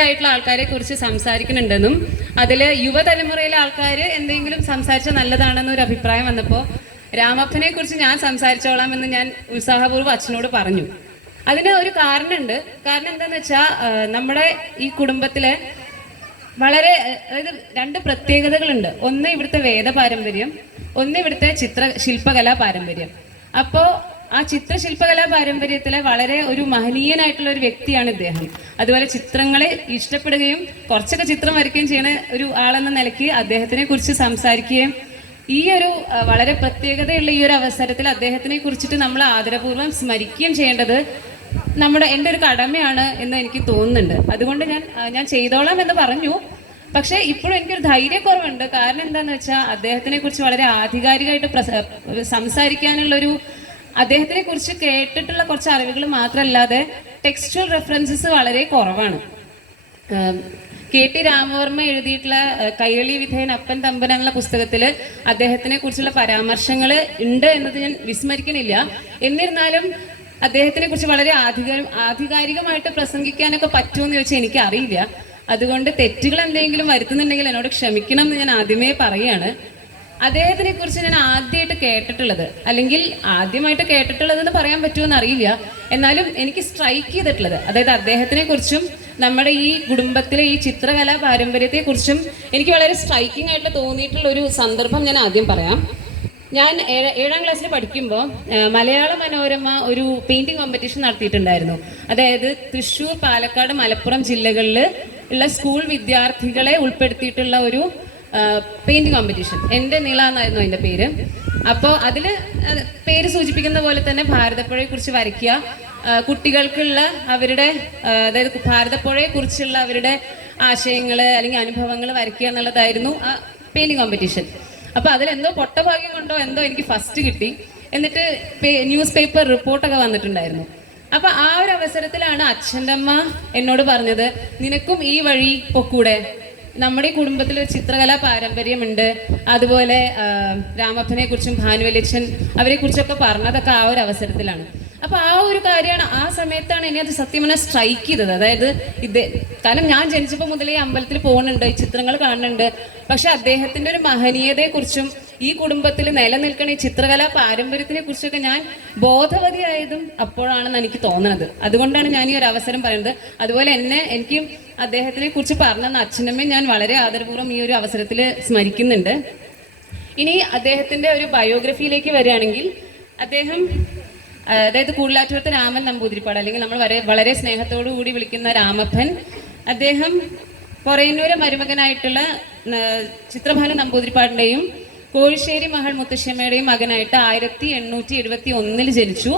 ആയിട്ടുള്ള ആൾക്കാരെ കുറിച്ച് സംസാരിക്കുന്നുണ്ടെന്നും അതിൽ യുവതലമുറയിലെ ആൾക്കാർ എന്തെങ്കിലും സംസാരിച്ചാൽ നല്ലതാണെന്നൊരു അഭിപ്രായം വന്നപ്പോൾ രാമപ്പനെ കുറിച്ച് ഞാൻ സംസാരിച്ചോളാം എന്ന് ഞാൻ ഉത്സാഹപൂർവ്വം അച്ഛനോട് പറഞ്ഞു. അതിന് ഒരു കാരണമുണ്ട്. കാരണം എന്താണെന്ന് വെച്ചാൽ നമ്മുടെ ഈ കുടുംബത്തിലെ വളരെ അതായത് രണ്ട് പ്രത്യേകതകളുണ്ട്. ഒന്ന് ഇവിടുത്തെ വേദ പാരമ്പര്യം, ഒന്ന് ഇവിടുത്തെ ശില്പകലാ പാരമ്പര്യം. അപ്പോൾ ആ ചിത്രശില്പകലാ പാരമ്പര്യത്തിലെ വളരെ ഒരു മഹനീയനായിട്ടുള്ള ഒരു വ്യക്തിയാണ് ഇദ്ദേഹം. അതുപോലെ ചിത്രങ്ങളെ ഇഷ്ടപ്പെടുകയും കുറച്ചൊക്കെ ചിത്രം വരയ്ക്കുകയും ചെയ്യുന്ന ഒരു ആളെന്ന നിലയ്ക്ക് അദ്ദേഹത്തിനെ കുറിച്ച് സംസാരിക്കുകയും ഈ ഒരു വളരെ പ്രത്യേകതയുള്ള ഈ ഒരു അവസരത്തിൽ അദ്ദേഹത്തിനെ കുറിച്ചിട്ട് നമ്മൾ ആദരപൂർവ്വം സ്മരിക്കുകയും ചെയ്യേണ്ടത് എൻ്റെ ഒരു കടമയാണ് എന്ന് എനിക്ക് തോന്നുന്നുണ്ട്. അതുകൊണ്ട് ഞാൻ ചെയ്തോളാം എന്ന് പറഞ്ഞു. പക്ഷേ ഇപ്പോഴും എനിക്കൊരു ധൈര്യക്കുറവുണ്ട്. കാരണം എന്താണെന്ന് വെച്ചാൽ അദ്ദേഹത്തിനെ കുറിച്ച് വളരെ ആധികാരികമായിട്ട് സംസാരിക്കാനുള്ളൊരു അദ്ദേഹത്തിനെ കുറിച്ച് കേട്ടിട്ടുള്ള കുറച്ച് അറിവുകൾ മാത്രമല്ലാതെ ടെക്സ്ച്വൽ റെഫറൻസസ് വളരെ കുറവാണ്. KT രാമവർമ്മ എഴുതിയിട്ടുള്ള കൈരളി വിധേയൻ അപ്പൻ തമ്പുരാൻ എന്നുള്ള പുസ്തകത്തിൽ അദ്ദേഹത്തിനെ കുറിച്ചുള്ള പരാമർശങ്ങൾ ഉണ്ട് എന്നത് ഞാൻ വിസ്മരിക്കണില്ല. എന്നിരുന്നാലും അദ്ദേഹത്തിനെ കുറിച്ച് വളരെ ആധികാരികമായിട്ട് പ്രസംഗിക്കാനൊക്കെ പറ്റുമെന്ന് ചോദിച്ചാൽ എനിക്കറിയില്ല. അതുകൊണ്ട് തെറ്റുകൾ എന്തെങ്കിലും വരുത്തുന്നുണ്ടെങ്കിൽ എന്നോട് ക്ഷമിക്കണം എന്ന് ഞാൻ ആദ്യമേ പറയുകയാണ്. അദ്ദേഹത്തിനെ കുറിച്ച് ഞാൻ ആദ്യമായിട്ട് കേട്ടിട്ടുള്ളത്, അല്ലെങ്കിൽ ആദ്യമായിട്ട് കേട്ടിട്ടുള്ളതെന്ന് പറയാൻ പറ്റുമെന്ന് അറിയില്ല, എന്നാലും എനിക്ക് സ്ട്രൈക്ക് ചെയ്തിട്ടുള്ളത്, അതായത് അദ്ദേഹത്തിനെ കുറിച്ചും നമ്മുടെ ഈ കുടുംബത്തിലെ ഈ ചിത്രകലാ പാരമ്പര്യത്തെക്കുറിച്ചും എനിക്ക് വളരെ സ്ട്രൈക്കിംഗ് ആയിട്ട് തോന്നിയിട്ടുള്ള ഒരു സന്ദർഭം ഞാൻ ആദ്യം പറയാം. ഞാൻ 7ാം ക്ലാസ്സിൽ പഠിക്കുമ്പോൾ മലയാള മനോരമ ഒരു പെയിന്റിംഗ് കോമ്പറ്റീഷൻ നടത്തിയിട്ടുണ്ടായിരുന്നു. അതായത് തൃശ്ശൂർ, പാലക്കാട്, മലപ്പുറം ജില്ലകളിൽ ഉള്ള സ്കൂൾ വിദ്യാർത്ഥികളെ ഉൾപ്പെടുത്തിയിട്ടുള്ള ഒരു പെയിന്റിംഗ് കോമ്പറ്റീഷൻ. എൻ്റെ നീള എന്നായിരുന്നു അതിൻ്റെ പേര്. അപ്പോൾ അതിൽ പേര് സൂചിപ്പിക്കുന്ന പോലെ തന്നെ ഭാരതപ്പുഴയെ കുറിച്ച് വരയ്ക്കുക, കുട്ടികൾക്കുള്ള അവരുടെ അതായത് ഭാരതപ്പുഴയെ കുറിച്ചുള്ള അവരുടെ ആശയങ്ങൾ അല്ലെങ്കിൽ അനുഭവങ്ങൾ വരയ്ക്കുക എന്നുള്ളതായിരുന്നു ആ പെയിന്റിംഗ് കോമ്പറ്റീഷൻ. അപ്പോൾ അതിലെന്തോ പൊട്ടഭാഗ്യം കൊണ്ടോ എന്തോ എനിക്ക് ഫസ്റ്റ് കിട്ടി. എന്നിട്ട് ന്യൂസ് പേപ്പർ റിപ്പോർട്ടൊക്കെ വന്നിട്ടുണ്ടായിരുന്നു. അപ്പോൾ ആ ഒരു അവസരത്തിലാണ് അച്ഛൻ്റെ അമ്മ എന്നോട് പറഞ്ഞത്, നിനക്കും ഈ വഴി പൊക്കൂടെ, നമ്മുടെ ഈ കുടുംബത്തിൽ ഒരു ചിത്രകലാ പാരമ്പര്യമുണ്ട്. അതുപോലെ രാമപ്പനെ കുറിച്ചും ഭാനുവലിയച്ഛൻ അവരെ കുറിച്ചൊക്കെ പറഞ്ഞതൊക്കെ ആ ഒരു അവസരത്തിലാണ്. അപ്പോൾ ആ ഒരു കാര്യമാണ്, ആ സമയത്താണ് എന്നെ അത് സത്യം പറഞ്ഞാൽ സ്ട്രൈക്ക് ചെയ്തത്. അതായത് കാരണം ഞാൻ ജനിച്ചപ്പോൾ മുതലേ അമ്പലത്തിൽ പോകുന്നുണ്ട്, ഈ ചിത്രങ്ങൾ കാണുന്നുണ്ട്. പക്ഷെ അദ്ദേഹത്തിൻ്റെ ഒരു മഹനീയതയെക്കുറിച്ചും ഈ കുടുംബത്തിൽ നിലനിൽക്കുന്ന ഈ ചിത്രകലാ പാരമ്പര്യത്തിനെ കുറിച്ചൊക്കെ ഞാൻ ബോധവതിയായതും അപ്പോഴാണെന്ന് എനിക്ക് തോന്നുന്നത്. അതുകൊണ്ടാണ് ഞാൻ ഈ ഒരു അവസരം പറയുന്നത്. അതുപോലെ എനിക്ക് അദ്ദേഹത്തിനെ കുറിച്ച് പറഞ്ഞ അച്ഛനമ്മയും ഞാൻ വളരെ ആദരപൂർവ്വം ഈ ഒരു അവസരത്തിൽ സ്മരിക്കുന്നുണ്ട്. ഇനി അദ്ദേഹത്തിൻ്റെ ഒരു ബയോഗ്രഫിയിലേക്ക് വരികയാണെങ്കിൽ, അദ്ദേഹം അതായത് കൂടലാറ്റൂരത്തെ രാമൻ നമ്പൂതിരിപ്പാട്, അല്ലെങ്കിൽ നമ്മൾ വളരെ സ്നേഹത്തോടു കൂടി വിളിക്കുന്ന രാമപ്പൻ, അദ്ദേഹം പൊറയന്നൂര് മരുമകനായിട്ടുള്ള ചിത്രഭാനു നമ്പൂതിരിപ്പാടിൻ്റെയും കോഴിശ്ശേരി മഹൾ മുത്തശ്ശമ്മയുടെയും മകനായിട്ട് 1871 ജനിച്ചു.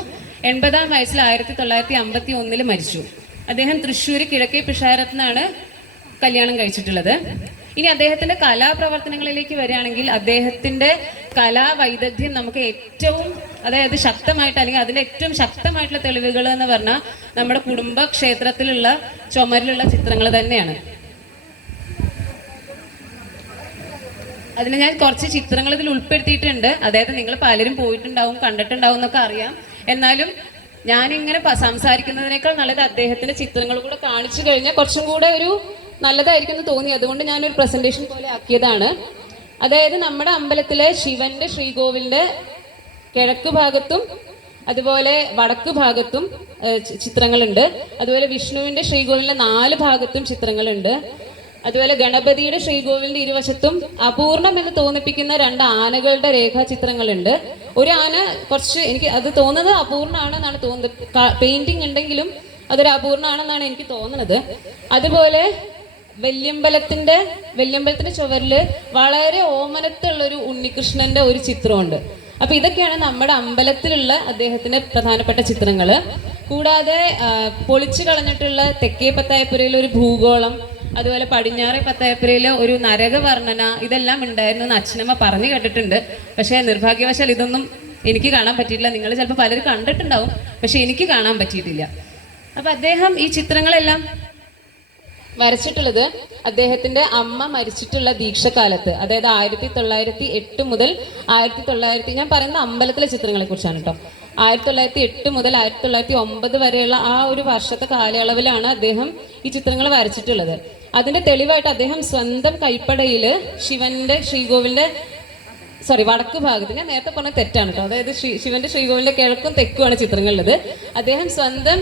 80ാം വയസ്സിൽ 1951 മരിച്ചു. അദ്ദേഹം തൃശ്ശൂർ കിഴക്കേ പിഷാരത്താണ് കല്യാണം കഴിച്ചിട്ടുള്ളത്. ഇനി അദ്ദേഹത്തിൻ്റെ കലാപ്രവർത്തനങ്ങളിലേക്ക് വരികയാണെങ്കിൽ, അദ്ദേഹത്തിൻ്റെ കലാവൈദഗ്ധ്യം നമുക്ക് ഏറ്റവും അതായത് ശക്തമായിട്ട്, അല്ലെങ്കിൽ അതിൻ്റെ ഏറ്റവും ശക്തമായിട്ടുള്ള തെളിവുകൾ എന്ന് പറഞ്ഞാൽ നമ്മുടെ കുടുംബ ക്ഷേത്രത്തിലുള്ള ചുമരിലുള്ള ചിത്രങ്ങൾ തന്നെയാണ്. അതിന് ഞാൻ കുറച്ച് ചിത്രങ്ങൾ ഇതിൽ ഉൾപ്പെടുത്തിയിട്ടുണ്ട്. അതായത് നിങ്ങൾ പലരും പോയിട്ടുണ്ടാവും, കണ്ടിട്ടുണ്ടാവും എന്നൊക്കെ അറിയാം. എന്നാലും ഞാനിങ്ങനെ സംസാരിക്കുന്നതിനേക്കാൾ നല്ലത് അദ്ദേഹത്തിൻ്റെ ചിത്രങ്ങൾ കൂടെ കാണിച്ചു കഴിഞ്ഞാൽ കുറച്ചും കൂടെ ഒരു നല്ലതായിരിക്കും എന്ന് തോന്നി. അതുകൊണ്ട് ഞാനൊരു പ്രസൻറ്റേഷൻ പോലെ ആക്കിയതാണ്. അതായത് നമ്മുടെ അമ്പലത്തിലെ ശിവന്റെ ശ്രീകോവിലിൻ്റെ കിഴക്ക് ഭാഗത്തും അതുപോലെ വടക്ക് ഭാഗത്തും ചിത്രങ്ങളുണ്ട്. അതുപോലെ വിഷ്ണുവിൻ്റെ ശ്രീകോവിലിൻ്റെ 4 ഭാഗത്തും ചിത്രങ്ങളുണ്ട്. അതുപോലെ ഗണപതിയുടെ ശ്രീകോവിലിൻ്റെ ഇരുവശത്തും അപൂർണം എന്ന് തോന്നിപ്പിക്കുന്ന 2 ആനകളുടെ രേഖാചിത്രങ്ങളുണ്ട്. ഒരു ആന കുറച്ച് എനിക്ക് അത് തോന്നുന്നത് അപൂർണ്ണമാണെന്നാണ് തോന്നുന്നത്. പെയിന്റിങ് ഉണ്ടെങ്കിലും അതൊരു അപൂർണ്ണമാണെന്നാണ് എനിക്ക് തോന്നുന്നത്. അതുപോലെ വെല്യമ്പലത്തിന്റെ ചുവരിൽ വളരെ ഓമനത്തുള്ളൊരു ഉണ്ണികൃഷ്ണന്റെ ഒരു ചിത്രമുണ്ട്. അപ്പൊ ഇതൊക്കെയാണ് നമ്മുടെ അമ്പലത്തിലുള്ള അദ്ദേഹത്തിന്റെ പ്രധാനപ്പെട്ട ചിത്രങ്ങൾ. കൂടാതെ പൊളിച്ചു കളഞ്ഞിട്ടുള്ള തെക്കേ പത്തായപ്പുരയിലെ ഒരു ഭൂഗോളം, അതുപോലെ പടിഞ്ഞാറേ പത്തായപ്പുരയിലെ ഒരു നരകവർണ്ണന, ഇതെല്ലാം ഉണ്ടായിരുന്നു എന്ന് അച്ഛനമ്മ പറഞ്ഞു കേട്ടിട്ടുണ്ട്. പക്ഷേ നിർഭാഗ്യവശാൽ ഇതൊന്നും എനിക്ക് കാണാൻ പറ്റിയിട്ടില്ല. നിങ്ങൾ ചിലപ്പോൾ പലരും കണ്ടിട്ടുണ്ടാവും, പക്ഷെ എനിക്ക് കാണാൻ പറ്റിയിട്ടില്ല. അപ്പം അദ്ദേഹം ഈ ചിത്രങ്ങളെല്ലാം വരച്ചിട്ടുള്ളത് അദ്ദേഹത്തിൻ്റെ അമ്മ മരിച്ചിട്ടുള്ള ദീക്ഷക്കാലത്ത്, അതായത് 1908 മുതൽ 1900, ഞാൻ പറയുന്ന അമ്പലത്തിലെ ചിത്രങ്ങളെ കുറിച്ചാണ് കേട്ടോ, 1908 മുതൽ 1909 വരെയുള്ള ആ ഒരു വർഷത്തെ കാലയളവിലാണ് അദ്ദേഹം ഈ ചിത്രങ്ങൾ വരച്ചിട്ടുള്ളത്. അതിന്റെ തെളിവായിട്ട് അദ്ദേഹം സ്വന്തം കൈപ്പടയിൽ ശിവന്റെ ശ്രീകോവിലിന്റെ വടക്ക് ഭാഗത്ത്, ഞാൻ നേരത്തെ പറഞ്ഞ തെറ്റാണ് കേട്ടോ, അതായത് ശിവന്റെ ശ്രീകോവിലിന്റെ കിഴക്കും തെക്കുമാണ് ചിത്രങ്ങളുള്ളത്. അദ്ദേഹം സ്വന്തം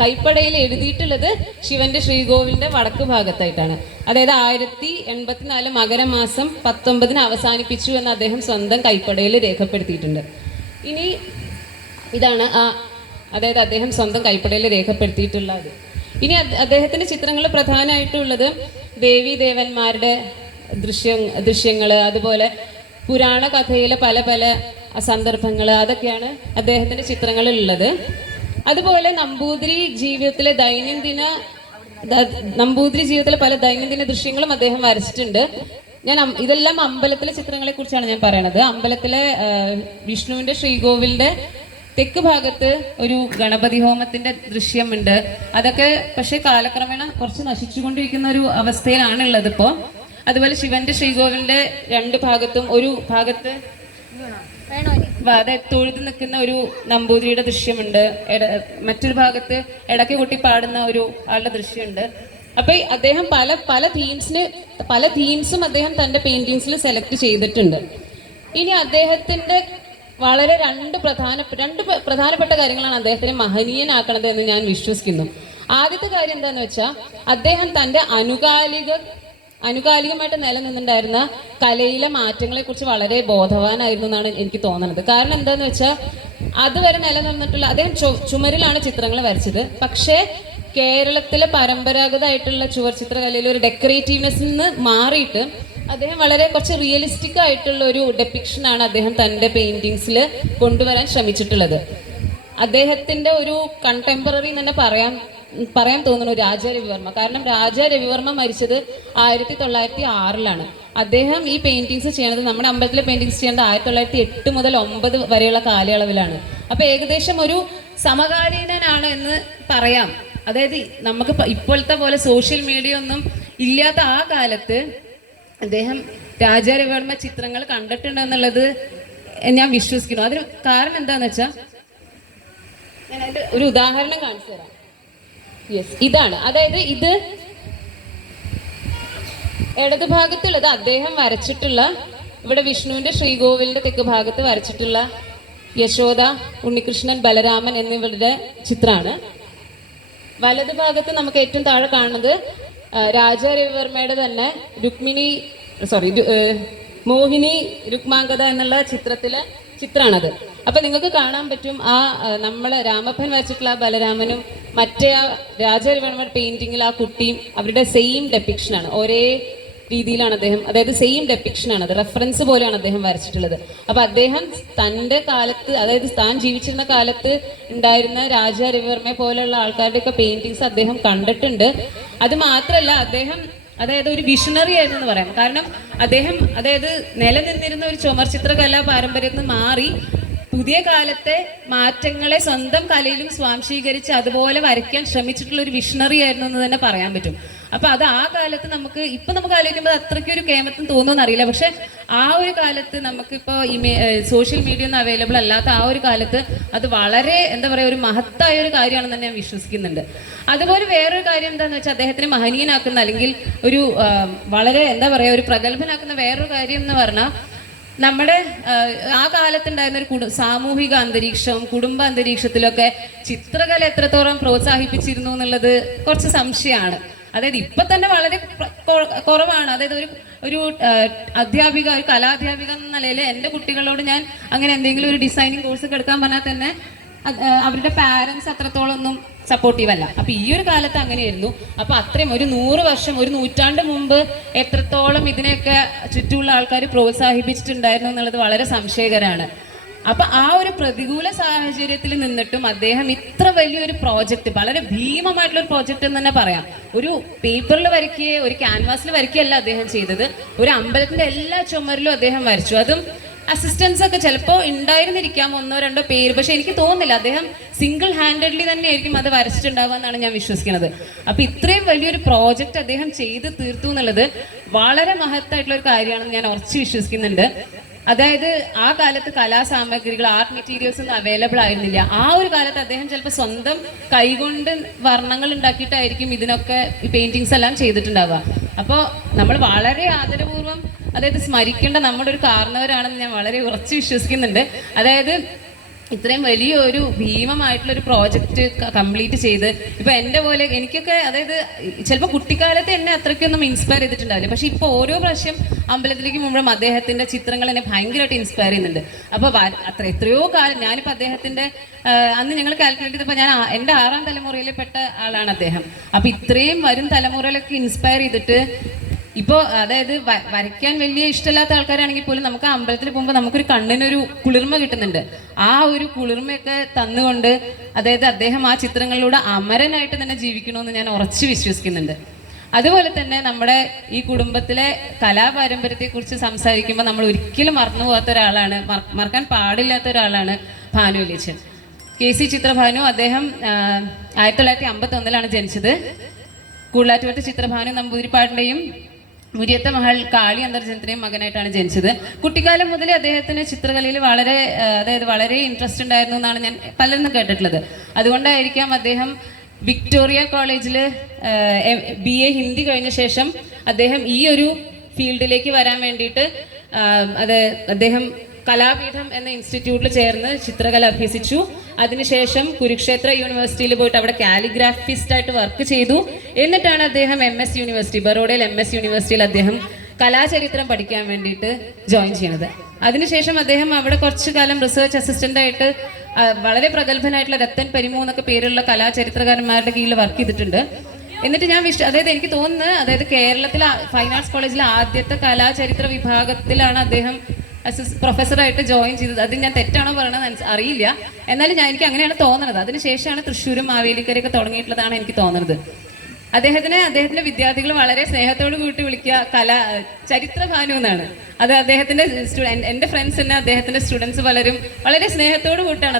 കൈപ്പടയിൽ എഴുതിയിട്ടുള്ളത് ശിവന്റെ ശ്രീകോവിലിന്റെ വടക്ക് ഭാഗത്തായിട്ടാണ്. അതായത് 1084 മകരമാസം 19 അവസാനിപ്പിച്ചു എന്ന് അദ്ദേഹം സ്വന്തം കൈപ്പടയിൽ രേഖപ്പെടുത്തിയിട്ടുണ്ട്. ഇനി ഇതാണ് അതായത് അദ്ദേഹം സ്വന്തം കൈപ്പടയിൽ രേഖപ്പെടുത്തിയിട്ടുള്ളത്. ഇനി അദ്ദേഹത്തിന്റെ ചിത്രങ്ങൾ പ്രധാനമായിട്ടുള്ളത് ദേവീദേവന്മാരുടെ ദൃശ്യങ്ങൾ, അതുപോലെ പുരാണ കഥയിലെ പല പല സന്ദർഭങ്ങൾ, അതൊക്കെയാണ് അദ്ദേഹത്തിന്റെ ചിത്രങ്ങളിലുള്ളത്. അതുപോലെ നമ്പൂതിരി ജീവിതത്തിലെ പല ദൈനംദിന ദൃശ്യങ്ങളും അദ്ദേഹം വരച്ചിട്ടുണ്ട്. ഇതെല്ലാം അമ്പലത്തിലെ ചിത്രങ്ങളെ കുറിച്ചാണ് ഞാൻ പറയണത്. അമ്പലത്തിലെ വിഷ്ണുവിന്റെ ശ്രീകോവിലിന്റെ തെക്ക് ഭാഗത്ത് ഒരു ഗണപതി ഹോമത്തിന്റെ ദൃശ്യമുണ്ട്. അതൊക്കെ പക്ഷെ കാലക്രമേണ കുറച്ച് നശിച്ചുകൊണ്ടിരിക്കുന്ന ഒരു അവസ്ഥയിലാണുള്ളത് ഇപ്പോൾ. അതുപോലെ ശിവന്റെ ശ്രീകോവിലിന്റെ 2 ഭാഗത്തും ഒരു ഭാഗത്ത് തൊഴുത് നിൽക്കുന്ന ഒരു നമ്പൂതിരിയുടെ ദൃശ്യമുണ്ട്. മറ്റൊരു ഭാഗത്ത് ഇടയ്ക്ക് കൊട്ടി പാടുന്ന ഒരു ആളുടെ ദൃശ്യമുണ്ട്. അപ്പൊ അദ്ദേഹം പല തീംസും അദ്ദേഹം തന്റെ പെയിന്റിങ്സിൽ സെലക്ട് ചെയ്തിട്ടുണ്ട്. ഇനി അദ്ദേഹത്തിന്റെ വളരെ രണ്ട് പ്രധാനപ്പെട്ട കാര്യങ്ങളാണ് അദ്ദേഹത്തിനെ മഹനീയനാക്കണത് എന്ന് ഞാൻ വിശ്വസിക്കുന്നു. ആദ്യത്തെ കാര്യം എന്താന്ന് വെച്ചാൽ, അദ്ദേഹം തന്റെ അനുകാലികമായിട്ട് നിലനിന്നുണ്ടായിരുന്ന കലയിലെ മാറ്റങ്ങളെ കുറിച്ച് വളരെ ബോധവാനായിരുന്നു എന്നാണ് എനിക്ക് തോന്നുന്നത്. കാരണം എന്താന്ന് വെച്ചാൽ, അതുവരെ നിലനിന്നിട്ടുള്ള അദ്ദേഹം ചുമരിലാണ് ചിത്രങ്ങൾ വരച്ചത്. പക്ഷേ കേരളത്തിലെ പരമ്പരാഗതമായിട്ടുള്ള ചുവർ ചിത്രകലയിലെ ഒരു ഡെക്കറേറ്റീവ്നെസ്സിൽ നിന്ന് മാറിയിട്ട് അദ്ദേഹം വളരെ കുറച്ച് റിയലിസ്റ്റിക് ആയിട്ടുള്ള ഒരു ഡെപ്പിക്ഷനാണ് അദ്ദേഹം തൻ്റെ പെയിന്റിങ്സിൽ കൊണ്ടുവരാൻ ശ്രമിച്ചിട്ടുള്ളത്. അദ്ദേഹത്തിൻ്റെ ഒരു കണ്ടംപററി എന്ന് തന്നെ പറയാൻ തോന്നുന്നു രാജാ രവിവർമ്മ. കാരണം രാജാ രവിവർമ്മ മരിച്ചത് 1906 അദ്ദേഹം ഈ പെയിന്റിങ്സ് ചെയ്യണത്, നമ്മുടെ അമ്പലത്തിലെ പെയിന്റിങ്സ് ചെയ്യേണ്ടത് 1908 മുതൽ 9 വരെയുള്ള കാലയളവിലാണ്. അപ്പൊ ഏകദേശം ഒരു സമകാലീനനാണ് എന്ന് പറയാം. അതായത് നമുക്ക് ഇപ്പോഴത്തെ പോലെ സോഷ്യൽ മീഡിയ ഒന്നും ഇല്ലാത്ത ആ കാലത്ത് അദ്ദേഹം രാജാ രവിവർമ്മ ചിത്രങ്ങൾ കണ്ടിട്ടുണ്ടെന്നുള്ളത് ഞാൻ വിശ്വസിക്കുന്നു. അതിന് കാരണം എന്താന്ന് വെച്ചാൽ, ഞാൻ അതിന്റെ ഒരു ഉദാഹരണം കാണിച്ചു തരാം. ഇതാണ്, അതായത് ഇത് ഇടത് ഭാഗത്തുള്ളത് അദ്ദേഹം വരച്ചിട്ടുള്ള, ഇവിടെ വിഷ്ണുവിന്റെ ശ്രീകോവിലിന്റെ തെക്ക് ഭാഗത്ത് വരച്ചിട്ടുള്ള യശോദ, ഉണ്ണികൃഷ്ണൻ, ബലരാമൻ എന്നിവരുടെ ചിത്രമാണ്. വലത് ഭാഗത്ത് നമുക്ക് ഏറ്റവും താഴെ കാണുന്നത് രാജാ രവിവർമ്മയുടെ തന്നെ മോഹിനി രുക്മാംഗത എന്നുള്ള ചിത്രമാണത്. അപ്പൊ നിങ്ങൾക്ക് കാണാൻ പറ്റും നമ്മളെ രാമപ്പൻ വരച്ചിട്ടുള്ള ബലരാമനും മറ്റേ രാജാ രവിവർമ്മ പെയിന്റിങ്ങിൽ ആ കുട്ടിയും അവരുടെ സെയിം ഡെപ്പിക്ഷനാണ്. ഒരേ രീതിയിലാണ് അദ്ദേഹം, അതായത് സെയിം ഡെപ്പിക്ഷനാണ്, അത് റെഫറൻസ് പോലെയാണ് അദ്ദേഹം വരച്ചിട്ടുള്ളത്. അപ്പൊ അദ്ദേഹം തൻ്റെ കാലത്ത്, അതായത് താൻ ജീവിച്ചിരുന്ന കാലത്ത് ഉണ്ടായിരുന്ന രാജാ രവിവർമ്മയെ പോലെയുള്ള ആൾക്കാരുടെയൊക്കെ പെയിന്റിങ്സ് അദ്ദേഹം കണ്ടിട്ടുണ്ട്. അത് മാത്രമല്ല, അദ്ദേഹം അതായത് ഒരു വിഷണറി ആയിരുന്നു എന്ന് പറയാം. കാരണം അദ്ദേഹം നിലനിന്നിരുന്ന ഒരു ചുമർ ചിത്രകലാ പാരമ്പര്യത്തിൽ നിന്ന് മാറി പുതിയ കാലത്തെ മാറ്റങ്ങളെ സ്വന്തം കലയിലും സ്വാംശീകരിച്ച് അതുപോലെ വരയ്ക്കാൻ ശ്രമിച്ചിട്ടുള്ള ഒരു വിഷണറി ആയിരുന്നു എന്ന് തന്നെ പറയാൻ പറ്റും. അപ്പൊ അത് ആ കാലത്ത് നമുക്ക് ആലോചിക്കുമ്പോൾ അത്രയ്ക്കൊരു കേമത്വം തോന്നുമെന്ന് അറിയില്ല. പക്ഷെ ആ ഒരു കാലത്ത് നമുക്കിപ്പോ സോഷ്യൽ മീഡിയ ഒന്നും അവൈലബിൾ അല്ലാത്ത ആ ഒരു കാലത്ത് അത് വളരെ ഒരു മഹത്തായ ഒരു കാര്യമാണെന്ന് തന്നെ ഞാൻ വിശ്വസിക്കുന്നുണ്ട്. അതുപോലെ വേറൊരു കാര്യം എന്താണെന്ന് വെച്ചാൽ, അദ്ദേഹത്തിന് മഹനീയനാക്കുന്ന അല്ലെങ്കിൽ ഒരു വളരെ ഒരു പ്രഗത്ഭനാക്കുന്ന വേറൊരു കാര്യം എന്ന് പറഞ്ഞാൽ, നമ്മുടെ ആ കാലത്തുണ്ടായിരുന്ന ഒരു സാമൂഹിക അന്തരീക്ഷവും കുടുംബ അന്തരീക്ഷത്തിലൊക്കെ ചിത്രകല എത്രത്തോളം പ്രോത്സാഹിപ്പിച്ചിരുന്നു എന്നുള്ളത് കുറച്ച് സംശയമാണ്. അതായത് ഇപ്പൊ തന്നെ വളരെ കുറവാണ്. അതായത് ഒരു അധ്യാപിക, ഒരു കലാധ്യാപിക എന്ന നിലയിൽ എൻ്റെ കുട്ടികളോട് ഞാൻ അങ്ങനെ എന്തെങ്കിലും ഒരു ഡിസൈനിങ് കോഴ്സ് ഒക്കെ എടുക്കാൻ പറഞ്ഞാൽ തന്നെ അവരുടെ പാരൻസ് അത്രത്തോളം ഒന്നും സപ്പോർട്ടീവ് അല്ല. അപ്പൊ ഈ ഒരു കാലത്ത് അങ്ങനെയായിരുന്നു. അപ്പൊ അത്രയും ഒരു 100 വർഷം, ഒരു നൂറ്റാണ്ട് മുമ്പ് എത്രത്തോളം ഇതിനെയൊക്കെ ചുറ്റുമുള്ള ആൾക്കാർ പ്രോത്സാഹിപ്പിച്ചിട്ടുണ്ടായിരുന്നു എന്നുള്ളത് വളരെ സംശയകരമാണ്. അപ്പൊ ആ ഒരു പ്രതികൂല സാഹചര്യത്തിൽ നിന്നിട്ടും അദ്ദേഹം ഇത്ര വലിയൊരു പ്രോജക്റ്റ്, വളരെ ഭീമമായിട്ടുള്ള ഒരു പ്രോജക്റ്റ് എന്ന് തന്നെ പറയാം, ഒരു പേപ്പറിൽ വരയ്ക്കുകയോ ഒരു ക്യാൻവാസിൽ വരയ്ക്കുകയല്ല അദ്ദേഹം ചെയ്തത്. ഒരു അമ്പലത്തിന്റെ എല്ലാ ചുമരിലും അദ്ദേഹം വരച്ചു. അതും അസിസ്റ്റൻസ് ഒക്കെ ചിലപ്പോൾ ഉണ്ടായിരുന്നിരിക്കാം, 1-2 പേര്. പക്ഷെ എനിക്ക് തോന്നുന്നില്ല അദ്ദേഹം സിംഗിൾ ഹാൻഡഡ്ലി തന്നെ ആയിരിക്കും അത് വരച്ചിട്ടുണ്ടാവുക എന്നാണ് ഞാൻ വിശ്വസിക്കുന്നത്. അപ്പൊ ഇത്രയും വലിയൊരു പ്രോജക്റ്റ് അദ്ദേഹം ചെയ്ത് തീർത്തു എന്നുള്ളത് വളരെ മഹത്തായിട്ടുള്ള ഒരു കാര്യമാണെന്ന് ഞാൻ ഉറച്ചു വിശ്വസിക്കുന്നുണ്ട്. അതായത് ആ കാലത്ത് കലാസാമഗ്രികൾ, ആർട്ട് മെറ്റീരിയൽസ് ഒന്നും അവൈലബിൾ ആയിരുന്നില്ല. ആ ഒരു കാലത്ത് അദ്ദേഹം ചിലപ്പോൾ സ്വന്തം കൈകൊണ്ട് വർണ്ണങ്ങൾ ഉണ്ടാക്കിയിട്ടായിരിക്കും ഇതിനൊക്കെ പെയിന്റിങ്സ് എല്ലാം ചെയ്തിട്ടുണ്ടാവുക. അപ്പോൾ നമ്മൾ വളരെ ആദരപൂർവ്വം അതായത് സ്മരിക്കേണ്ട നമ്മുടെ ഒരു കാരണവരാണെന്ന് ഞാൻ വളരെ ഉറച്ചു വിശ്വസിക്കുന്നുണ്ട്. അതായത് ഇത്രയും വലിയൊരു ഭീമമായിട്ടുള്ളൊരു പ്രോജക്റ്റ് കംപ്ലീറ്റ് ചെയ്ത് ഇപ്പം എൻ്റെ പോലെ എനിക്കൊക്കെ അതായത് ചിലപ്പോൾ കുട്ടിക്കാലത്ത് എന്നെ അത്രയ്ക്കൊന്നും ഇൻസ്പയർ ചെയ്തിട്ടുണ്ടാവില്ല. പക്ഷേ ഇപ്പോൾ ഓരോ പ്രാവശ്യം അമ്പലത്തിലേക്ക് മുഴുവൻ അദ്ദേഹത്തിൻ്റെ ചിത്രങ്ങൾ എന്നെ ഭയങ്കരമായിട്ട് ഇൻസ്പയർ ചെയ്യുന്നുണ്ട്. അപ്പോൾ എത്രയോ കാലം ഞാനിപ്പോൾ അദ്ദേഹത്തിൻ്റെ അന്ന് ഞങ്ങൾ കാൽക്കുലേറ്റ് ചെയ്തപ്പോൾ ഞാൻ എൻ്റെ 6ാം തലമുറയിൽ പെട്ട ആളാണ് അദ്ദേഹം. അപ്പോൾ ഇത്രയും വരും തലമുറയിലൊക്കെ ഇൻസ്പയർ ചെയ്തിട്ട് ഇപ്പോൾ അതായത് വരയ്ക്കാൻ വലിയ ഇഷ്ടമില്ലാത്ത ആൾക്കാരാണെങ്കിൽ പോലും നമുക്ക് ആ അമ്പലത്തിൽ പോകുമ്പോൾ നമുക്കൊരു കണ്ണിനൊരു കുളിർമ കിട്ടുന്നുണ്ട്. ആ ഒരു കുളിർമയൊക്കെ തന്നുകൊണ്ട് അതായത് അദ്ദേഹം ആ ചിത്രങ്ങളിലൂടെ അമരനായിട്ട് തന്നെ ജീവിക്കണമെന്ന് ഞാൻ ഉറച്ചു വിശ്വസിക്കുന്നുണ്ട്. അതുപോലെ തന്നെ നമ്മുടെ ഈ കുടുംബത്തിലെ കലാപാരമ്പര്യത്തെക്കുറിച്ച് സംസാരിക്കുമ്പോൾ നമ്മൾ ഒരിക്കലും മറന്നു പോകാത്ത ഒരാളാണ്, മറക്കാൻ പാടില്ലാത്ത ഒരാളാണ് ഭാനു വലിയച്ഛൻ. KC ചിത്രഭാനു. അദ്ദേഹം 1951 ജനിച്ചത്. കൂളാറ്റുപുറത്ത് ചിത്രഭാനു നമ്പൂതിരിപ്പാടിൻ്റെയും മുരിയത്തെ മഹൽ കാളി അന്തർജനത്തിൻ്റെയും മകനായിട്ടാണ് ജനിച്ചത്. കുട്ടിക്കാലം മുതലേ അദ്ദേഹത്തിന് ചിത്രകലയിൽ വളരെ ഇൻട്രസ്റ്റ് ഉണ്ടായിരുന്നു എന്നാണ് ഞാൻ പലരും കേട്ടിട്ടുള്ളത്. അതുകൊണ്ടായിരിക്കാം അദ്ദേഹം വിക്ടോറിയ കോളേജിൽ BA ഹിന്ദി കഴിഞ്ഞ ശേഷം അദ്ദേഹം ഈ ഒരു ഫീൽഡിലേക്ക് വരാൻ വേണ്ടിയിട്ട് അദ്ദേഹം കലാപീഠം എന്ന ഇൻസ്റ്റിറ്റ്യൂട്ടിൽ ചേർന്ന് ചിത്രകല അഭ്യസിച്ചു. അതിനുശേഷം കുരുക്ഷേത്ര യൂണിവേഴ്സിറ്റിയിൽ പോയിട്ട് അവിടെ കാലിഗ്രാഫിസ്റ്റായിട്ട് വർക്ക് ചെയ്തു. എന്നിട്ടാണ് അദ്ദേഹം MS യൂണിവേഴ്സിറ്റി, ബറോഡയിൽ MS യൂണിവേഴ്സിറ്റിയിൽ അദ്ദേഹം കലാചരിത്രം പഠിക്കാൻ വേണ്ടിയിട്ട് ജോയിൻ ചെയ്യുന്നത്. അതിനുശേഷം അദ്ദേഹം അവിടെ കുറച്ചു കാലം റിസർച്ച് അസിസ്റ്റൻ്റായിട്ട് വളരെ പ്രഗത്ഭനായിട്ടുള്ള രത്തൻ പരിമു എന്നൊക്കെ പേരുള്ള കലാചരിത്രകാരന്മാരുടെ കീഴിൽ വർക്ക് ചെയ്തിട്ടുണ്ട്. എന്നിട്ട് അതായത് എനിക്ക് തോന്നുന്നത് അതായത് കേരളത്തിലെ ഫൈൻ ആർട്സ് കോളേജിലെ ആദ്യത്തെ കലാചരിത്ര വിഭാഗത്തിലാണ് അദ്ദേഹം പ്രൊഫസറായിട്ട് ജോയിൻ ചെയ്തത്. അത് ഞാൻ തെറ്റാണോ പറയണത് അറിയില്ല, എന്നാലും എനിക്ക് അങ്ങനെയാണ് തോന്നുന്നത്. അതിനുശേഷമാണ് തൃശ്ശൂരും മാവേലിക്കരയൊക്കെ തുടങ്ങിയിട്ടുള്ളതാണ് എനിക്ക് തോന്നുന്നത്. അദ്ദേഹത്തിന്റെ വിദ്യാർത്ഥികൾ വളരെ സ്നേഹത്തോട് കൂട്ടി വിളിക്കുക ചരിത്രഭാനു എന്നാണ്. അത് അദ്ദേഹത്തിന്റെ എൻ്റെ ഫ്രണ്ട്സ് തന്നെ അദ്ദേഹത്തിന്റെ സ്റ്റുഡൻസ് പലരും വളരെ സ്നേഹത്തോട് കൂട്ടാണ്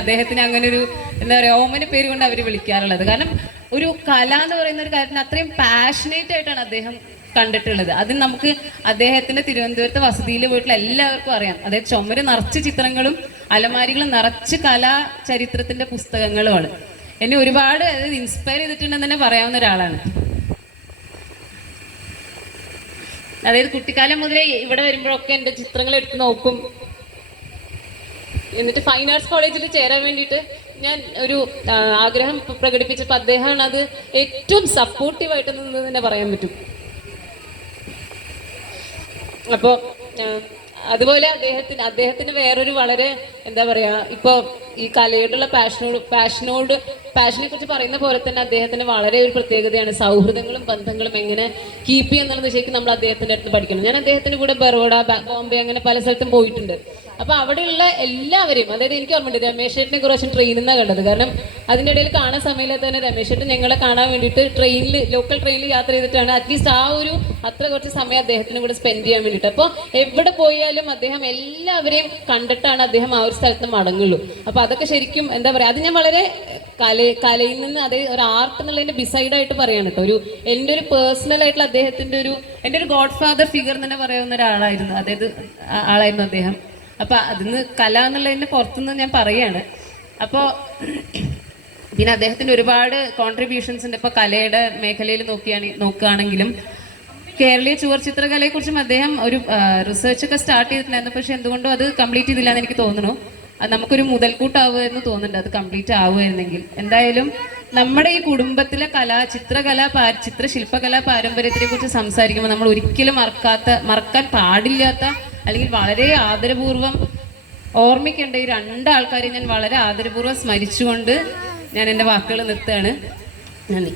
അദ്ദേഹത്തിന് അങ്ങനെ ഒരു എന്താ പറയുക ഓമന പേര് കൊണ്ട് അവർ വിളിക്കാറുള്ളത്. കാരണം ഒരു കല എന്ന് പറയുന്ന ഒരു കാര്യത്തിന് അത്രയും പാഷനേറ്റ് ആയിട്ടാണ് അദ്ദേഹം കണ്ടിട്ടുള്ളത്. അത് നമുക്ക് അദ്ദേഹത്തിന്റെ തിരുവനന്തപുരത്തെ വസതിയിൽ പോയിട്ടുള്ള എല്ലാവർക്കും അറിയാം. അതായത് ചുമര് നിറച്ച് ചിത്രങ്ങളും അലമാരികളും നിറച്ച് ചരിത്രത്തിന്റെ പുസ്തകങ്ങളുമാണ്. എന്നെ ഒരുപാട് ഇൻസ്പയർ ചെയ്തിട്ടുണ്ടെന്ന് തന്നെ പറയാവുന്ന ഒരാളാണ്. അതായത് കുട്ടിക്കാലം മുതലേ ഇവിടെ വരുമ്പോഴൊക്കെ എൻ്റെ ചിത്രങ്ങൾ എടുത്ത് നോക്കും. എന്നിട്ട് ഫൈൻ ആർട്സ് കോളേജിൽ ചേരാൻ വേണ്ടിയിട്ട് ഞാൻ ഒരു ആഗ്രഹം പ്രകടിപ്പിച്ചപ്പോൾ അദ്ദേഹമാണ് അത് ഏറ്റവും സപ്പോർട്ടീവായിട്ട് നിന്ന് തന്നെ പറയാൻ പറ്റും. അപ്പോൾ അതുപോലെ അദ്ദേഹത്തിന് വേറൊരു വളരെ എന്താ പറയുക, ഇപ്പോൾ ഈ കലയോടുള്ള പാഷനെ കുറിച്ച് പറയുന്ന പോലെ തന്നെ അദ്ദേഹത്തിന് വളരെ ഒരു പ്രത്യേകതയാണ് സൗഹൃദങ്ങളും ബന്ധങ്ങളും എങ്ങനെ കീപ്പ് ചെയ്യുന്നുള്ളത്. ശരിക്കും നമ്മൾ അദ്ദേഹത്തിൻ്റെ അടുത്ത് പഠിക്കണം. ഞാൻ അദ്ദേഹത്തിൻ്റെ കൂടെ ബറോഡ, ബോംബെ അങ്ങനെ പല സ്ഥലത്തും പോയിട്ടുണ്ട്. അപ്പോൾ അവിടെയുള്ള എല്ലാവരെയും, അതായത് എനിക്ക് ഓർമ്മയുണ്ട് രമേശ് ചേട്ടനെ കുറച്ച് ട്രെയിനിൽ നിന്നാണ് കണ്ടത്. കാരണം അതിൻ്റെ ഇടയിൽ കാണാൻ സമയത്ത് തന്നെ രമേശ് ചേട്ടൻ ഞങ്ങളെ കാണാൻ വേണ്ടിയിട്ട് ലോക്കൽ ട്രെയിനിൽ യാത്ര ചെയ്തിട്ടാണ് അറ്റ്ലീസ്റ്റ് അത്ര കുറച്ച് സമയം അദ്ദേഹത്തിന് കൂടെ സ്പെൻഡ് ചെയ്യാൻ വേണ്ടിയിട്ട്. അപ്പോൾ എവിടെ പോയാലും അദ്ദേഹം എല്ലാവരെയും കണ്ടിട്ടാണ് അദ്ദേഹം ആ ഒരു സ്ഥലത്ത് മടങ്ങുള്ളൂ. അപ്പോൾ അതൊക്കെ ശരിക്കും എന്താ പറയുക, അത് ഞാൻ വളരെ കലയിൽ നിന്ന് ഒരു ആർട്ട് എന്നുള്ളതിൻ്റെ ബിസൈഡായിട്ട് പറയാണ് കേട്ടോ. എൻ്റെ ഒരു പേഴ്സണൽ ആയിട്ടുള്ള അദ്ദേഹത്തിൻ്റെ എൻ്റെ ഒരു ഗോഡ് ഫാദർ ഫിഗർ തന്നെ പറയാവുന്ന ഒരാളായിരുന്നു അദ്ദേഹം. അപ്പോൾ അതിന്ന് കല എന്നുള്ളതിൻ്റെ പുറത്തുനിന്ന് ഞാൻ പറയാണ്. അപ്പോൾ പിന്നെ അദ്ദേഹത്തിൻ്റെ ഒരുപാട് കോൺട്രിബ്യൂഷൻസ് ഉണ്ട്. ഇപ്പോൾ കലയുടെ മേഖലയിൽ നോക്കുകയാണെങ്കിലും കേരളീയ ചുവർ ചിത്രകലയെക്കുറിച്ചും അദ്ദേഹം ഒരു റിസർച്ചൊക്കെ സ്റ്റാർട്ട് ചെയ്തിട്ടുണ്ടായിരുന്നു. പക്ഷെ എന്തുകൊണ്ടും അത് കംപ്ലീറ്റ് ചെയ്തില്ല എന്ന് എനിക്ക് തോന്നുന്നു. അത് നമുക്കൊരു മുതൽക്കൂട്ടാവുമെന്ന് തോന്നുന്നുണ്ട് അത് കംപ്ലീറ്റ് ആവുമായിരുന്നെങ്കിൽ. എന്തായാലും നമ്മുടെ ഈ കുടുംബത്തിലെ ചിത്രശില്പകലാ പാരമ്പര്യത്തിനെ കുറിച്ച് സംസാരിക്കുമ്പോൾ നമ്മൾ ഒരിക്കലും മറക്കാൻ പാടില്ലാത്ത അല്ലെങ്കിൽ വളരെ ആദരപൂർവ്വം ഓർമ്മിക്കേണ്ട ഈ 2 ആൾക്കാരെ ഞാൻ വളരെ ആദരപൂർവ്വം സ്മരിച്ചുകൊണ്ട് ഞാൻ എൻ്റെ വാക്കുകൾ നിർത്തുകയാണ്. നന്ദി.